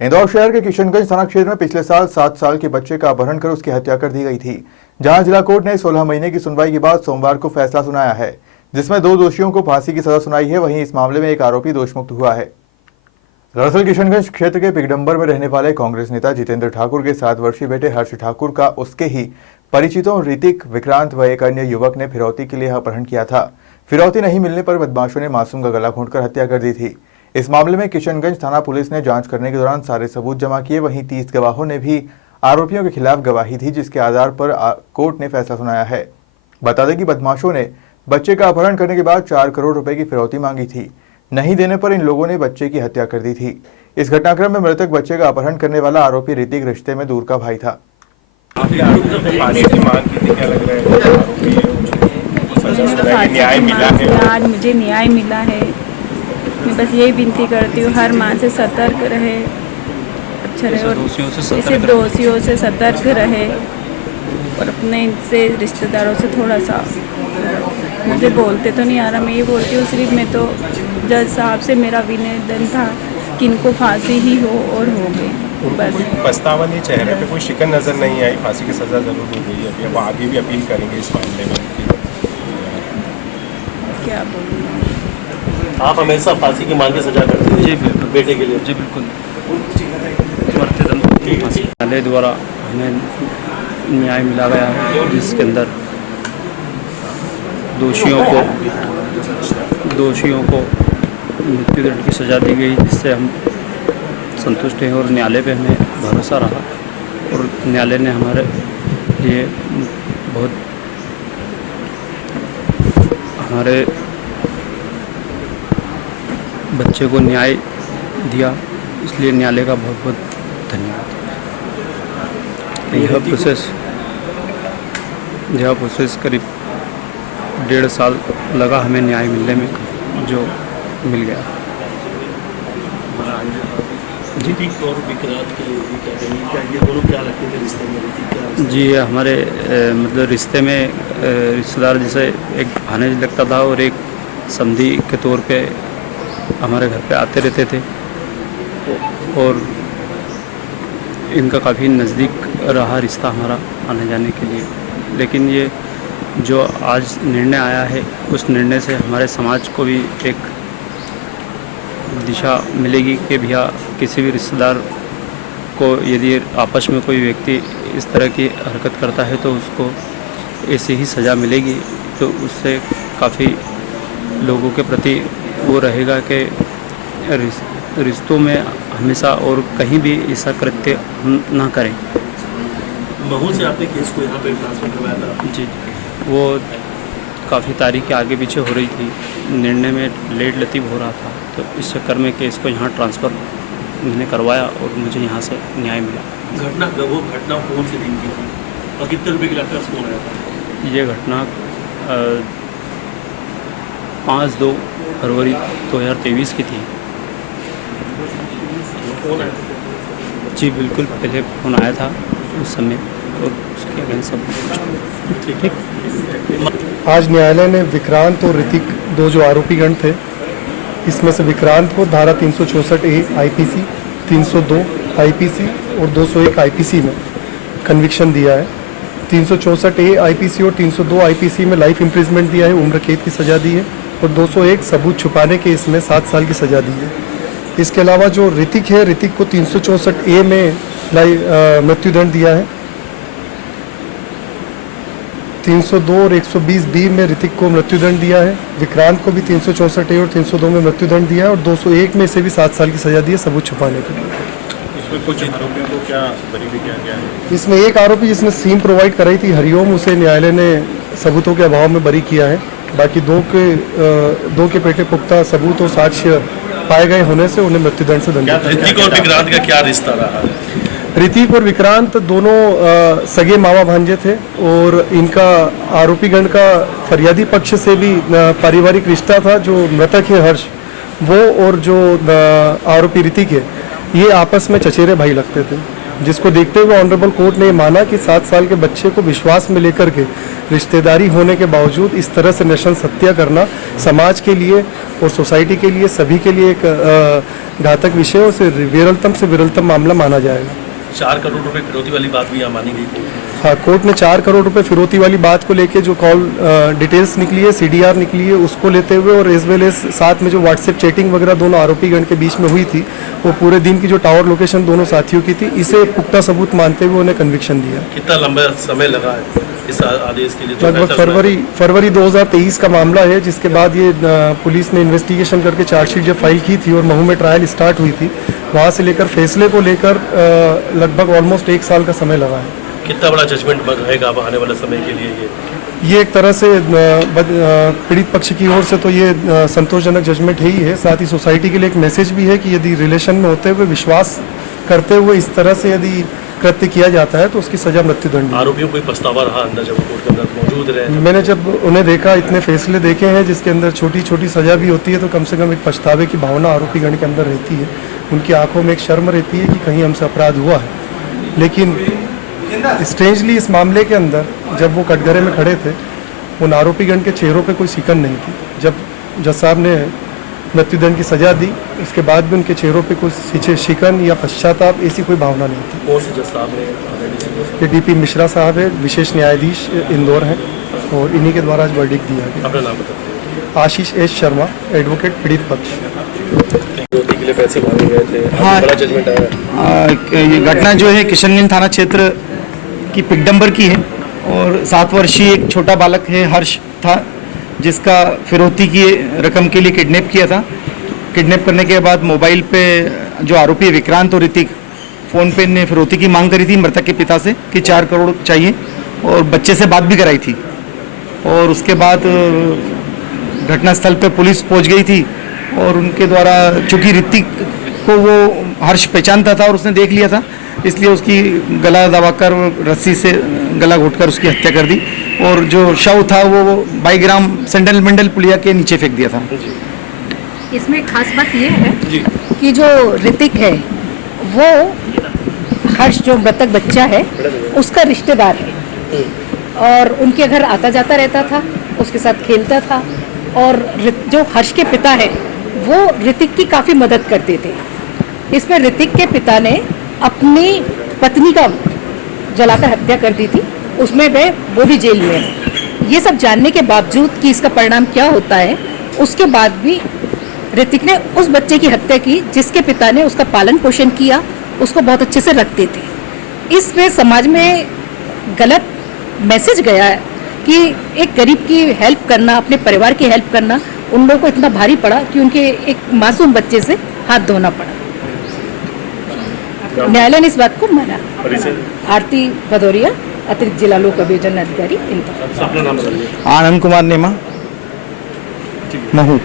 इंदौर शहर के किशनगंज थाना क्षेत्र में पिछले साल 7 साल के बच्चे का अपहरण कर उसकी हत्या कर दी गई थी, जहां जिला कोर्ट ने 16 महीने की सुनवाई के बाद सोमवार को फैसला सुनाया है, जिसमें 2 दोषियों को फांसी की सजा सुनाई है। वहीं इस मामले में एक आरोपी दोषमुक्त हुआ है। दरअसल किशनगंज क्षेत्र के पिगडंबर में रहने वाले कांग्रेस नेता जितेंद्र ठाकुर के 7 वर्षीय बेटे हर्ष ठाकुर का उसके ही परिचितों ऋतिक, विक्रांत व एक अन्य युवक ने फिरौती के लिए अपहरण किया था। फिरौती नहीं मिलने पर बदमाशों ने मासूम का गला घोंटकर हत्या कर दी थी। इस मामले में किशनगंज थाना पुलिस ने जांच करने के दौरान सारे सबूत जमा किए। वहीं 30 गवाहों ने भी आरोपियों के खिलाफ गवाही दी, जिसके आधार पर कोर्ट ने फैसला सुनाया है। बता दें कि बदमाशों ने बच्चे का अपहरण करने के बाद 4 करोड़ रुपए की फिरौती मांगी थी। नहीं देने पर इन लोगों ने बच्चे की हत्या कर दी थी। इस घटनाक्रम में मृतक बच्चे का अपहरण करने वाला आरोपी ऋतिक रिश्ते में दूर का भाई था। आज मुझे न्याय मिला है। मैं बस यही विनती करती हूँ, हर माँ से सतर्क रहे, अच्छा रहे और इसे दोषियों से सतर्क रहे और अपने इनसे रिश्तेदारों से थोड़ा सा, मुझे बोलते तो नहीं आ रहा, मैं ये बोलती हूँ सिर्फ, मैं तो जज साहब से मेरा विनिवेदन था कि इनको फांसी ही हो और हो गई बस। पछतावा नहीं, चेहरे पे कोई शिकन नजर नहीं आई, फांसी की सजा जरूर हो गई है। अब आगे भी अपील करेंगे इस मामले में। क्या बोलूँ, आप हमेशा फांसी की मांग की सजा करते हैं? जी बिल्कुल, बेटे के लिए। जी बिल्कुल, न्यायालय द्वारा हमें न्याय मिला गया है, जिसके अंदर दोषियों को मृत्युदंड की सज़ा दी गई, जिससे हम संतुष्ट हैं और न्यायालय पे हमें भरोसा रहा और न्यायालय ने हमारे लिए बहुत हमारे बच्चे को न्याय दिया, इसलिए न्यायालय का बहुत बहुत धन्यवाद। यह प्रोसेस करीब 1.5 साल लगा हमें न्याय मिलने में, जो मिल गया। जी और विक्रांत ये दोनों क्या लगते थे रिश्ते में? जी हमारे मतलब रिश्ते में रिश्तेदार जैसे एक भानेज लगता था और एक समधी के तौर पे हमारे घर पे आते रहते थे और इनका काफ़ी नज़दीक रहा रिश्ता हमारा आने जाने के लिए। लेकिन ये जो आज निर्णय आया है, उस निर्णय से हमारे समाज को भी एक दिशा मिलेगी कि भैया किसी भी रिश्तेदार को यदि आपस में कोई व्यक्ति इस तरह की हरकत करता है तो उसको ऐसी ही सज़ा मिलेगी। तो उससे काफ़ी लोगों के प्रति वो रहेगा कि रिश्तों में हमेशा और कहीं भी ऐसा कृत्य ना करें। महू से आपने केस को यहाँ पे ट्रांसफर करवाया था? जी, वो काफ़ी तारीख के आगे पीछे हो रही थी, निर्णय में लेट लतीफ़ हो रहा था, तो इस चक्कर में केस को यहाँ ट्रांसफ़र मैंने करवाया और मुझे यहाँ से न्याय मिला। वो घटना कौन से दिन की थी और कितने रुपये की लाकर फोन आया था? ये घटना 5-2 फरवरी 2023 की थी। फोन आया था? जी बिल्कुल, पहले फ़ोन आया था उस समय और उसके अगेंस्ट सब ठीक। आज न्यायालय ने विक्रांत और ऋतिक, 2 जो आरोपीगण थे, इसमें से विक्रांत को धारा 364A IPC, 302 IPC और 201 IPC में कन्विक्शन दिया है। 364A IPC और 302 IPC में लाइफ इम्प्रिजमेंट दिया है, उम्र कैद की सज़ा दी है और 201 सबूत छुपाने के इसमें 7 साल की सज़ा दी है। इसके अलावा जो ऋतिक है, ऋतिक को 364A में मृत्युदंड दिया है। 302 और 120B में ऋतिक को मृत्युदंड दिया है। विक्रांत को भी 364A और 302 में मृत्युदंड दिया है और 201 में इसे भी 7 साल की सजा दी है सबूत छुपाने के लिए। इसमें कुछ आरोपियों को क्या बरी भी किया गया है? इसमें एक आरोपी जिसने सीम प्रोवाइड कराई थी, हरिओम, उसे न्यायालय ने सबूतों के अभाव में बरी किया है। बाकी 2 के पेटे पुख्ता सबूत और साक्ष्य पाए गए होने से उन्हें मृत्युदंड से दंडित किया। ऋतिक और विक्रांत का क्या रिश्ता रहा? ऋतिक और विक्रांत दोनों सगे मामा भांजे थे और इनका आरोपीगण का फरियादी पक्ष से भी पारिवारिक रिश्ता था। जो मृतक है हर्ष, वो और जो आरोपी ऋतिक है, ये आपस में चचेरे भाई लगते थे। जिसको देखते हुए ऑनरेबल कोर्ट ने ये माना कि 7 साल के बच्चे को विश्वास में लेकर के रिश्तेदारी होने के बावजूद इस तरह से नृशंस हत्या करना समाज के लिए और सोसाइटी के लिए सभी के लिए एक घातक विषय और उसे विरलतम से विरलतम मामला माना जाएगा। 4 करोड़ रुपए फिरौती वाली बात भी यहाँ मानी गई। हाँ, कोर्ट ने 4 करोड़ रुपए फिरौती वाली बात को लेके जो कॉल डिटेल्स निकली है, CDR निकली है, उसको लेते हुए और एज वेल एज साथ में जो व्हाट्सएप चैटिंग वगैरह दोनों आरोपीगण के बीच में हुई थी, वो पूरे दिन की जो टावर लोकेशन दोनों साथियों की थी, इसे पुख्ता सबूत मानते हुए उन्हें कन्विक्शन दिया। कितना लंबा समय लगा है इस आदेश के लिए? लगभग फरवरी 2023 का मामला है, जिसके बाद ये पुलिस ने इन्वेस्टिगेशन करके चार्जशीट जब फाइल की थी और महू में ट्रायल स्टार्ट हुई थी, वहाँ से लेकर फैसले को लेकर लगभग ऑलमोस्ट 1 साल का समय लगा है। कितना बड़ा जजमेंट रहेगा अब आने वाले समय के लिए ये एक तरह से पीड़ित पक्ष की ओर से तो ये संतोषजनक जजमेंट ही है। साथ ही सोसाइटी के लिए एक मैसेज भी है कि यदि रिलेशन में होते हुए विश्वास करते हुए इस तरह से यदि कृत्य किया जाता है तो उसकी सजा मृत्युदंड। आरोपियों को पछतावा रहा अंदर जब कोर्ट के अंदर मौजूद रहे? मैंने जब उन्हें देखा, इतने फैसले देखे हैं जिसके अंदर छोटी छोटी सजा भी होती है, तो कम से कम एक पछतावे की भावना आरोपीगण के अंदर रहती है। उनकी आंखों में एक शर्म रहती है कि कहीं हमसे अपराध हुआ है। लेकिन स्ट्रेंजली इस मामले के अंदर जब वो कटघरे में खड़े थे, उन आरोपीगण के चेहरों पे कोई शिकन नहीं थी। जब जज साहब ने मृत्युदंड की सजा दी, उसके बाद भी उनके चेहरों पे कोई शिकन या पश्चाताप ऐसी कोई भावना नहीं थी। कौन से जज साहब ने? ये DP मिश्रा साहब है, विशेष न्यायाधीश इंदौर हैं, और इन्हीं के द्वारा आज वर्डिक्ट दिया गया। अपना नाम बताइए। आशीष S शर्मा, एडवोकेट, पीड़ित पक्ष। के लिए पैसे मांगे गए थे, हाँ, बड़ा जजमेंट आया। ये घटना जो है किशनगंज थाना क्षेत्र की पिकडम्बर की है और 7 वर्षीय एक छोटा बालक है, हर्ष था, जिसका फिरौती की रकम के लिए किडनैप किया था। किडनैप करने के बाद मोबाइल पे जो आरोपी विक्रांत और ऋतिक फ़ोन पे ने फिरौती की मांग करी थी मृतक के पिता से कि 4 करोड़ चाहिए, और बच्चे से बात भी कराई थी। और उसके बाद घटनास्थल पे पुलिस पहुंच गई थी और उनके द्वारा, चूँकि ऋतिक को वो हर्ष पहचानता था और उसने देख लिया था, इसलिए उसकी गला दबाकर रस्सी से गला घोटकर उसकी हत्या कर दी, और जो शव था वो 22 ग्राम सेंट्रल मंडल पुलिया के नीचे फेंक दिया था। इसमें खास बात ये है कि जो ऋतिक है वो हर्ष जो मृतक बच्चा है उसका रिश्तेदार है, और उनके घर आता जाता रहता था, उसके साथ खेलता था, और जो हर्ष के पिता है वो ऋतिक की काफ़ी मदद करते थे। इसमें ऋतिक के पिता ने अपनी पत्नी का जलाकर हत्या कर दी थी, उसमें वो भी जेल में है। ये सब जानने के बावजूद कि इसका परिणाम क्या होता है, उसके बाद भी ऋतिक ने उस बच्चे की हत्या की जिसके पिता ने उसका पालन पोषण किया, उसको बहुत अच्छे से रखते थे। इसमें समाज में गलत मैसेज गया है कि एक गरीब की हेल्प करना, अपने परिवार की हेल्प करना उन लोगों को इतना भारी पड़ा कि उनके एक मासूम बच्चे से हाथ धोना पड़ा। न्यायालय ने इस बात को माना। आरती भदौरिया, अतिरिक्त जिला लोक अभियोजन अधिकारी इंदौर। आनंद कुमार नेमा, महू।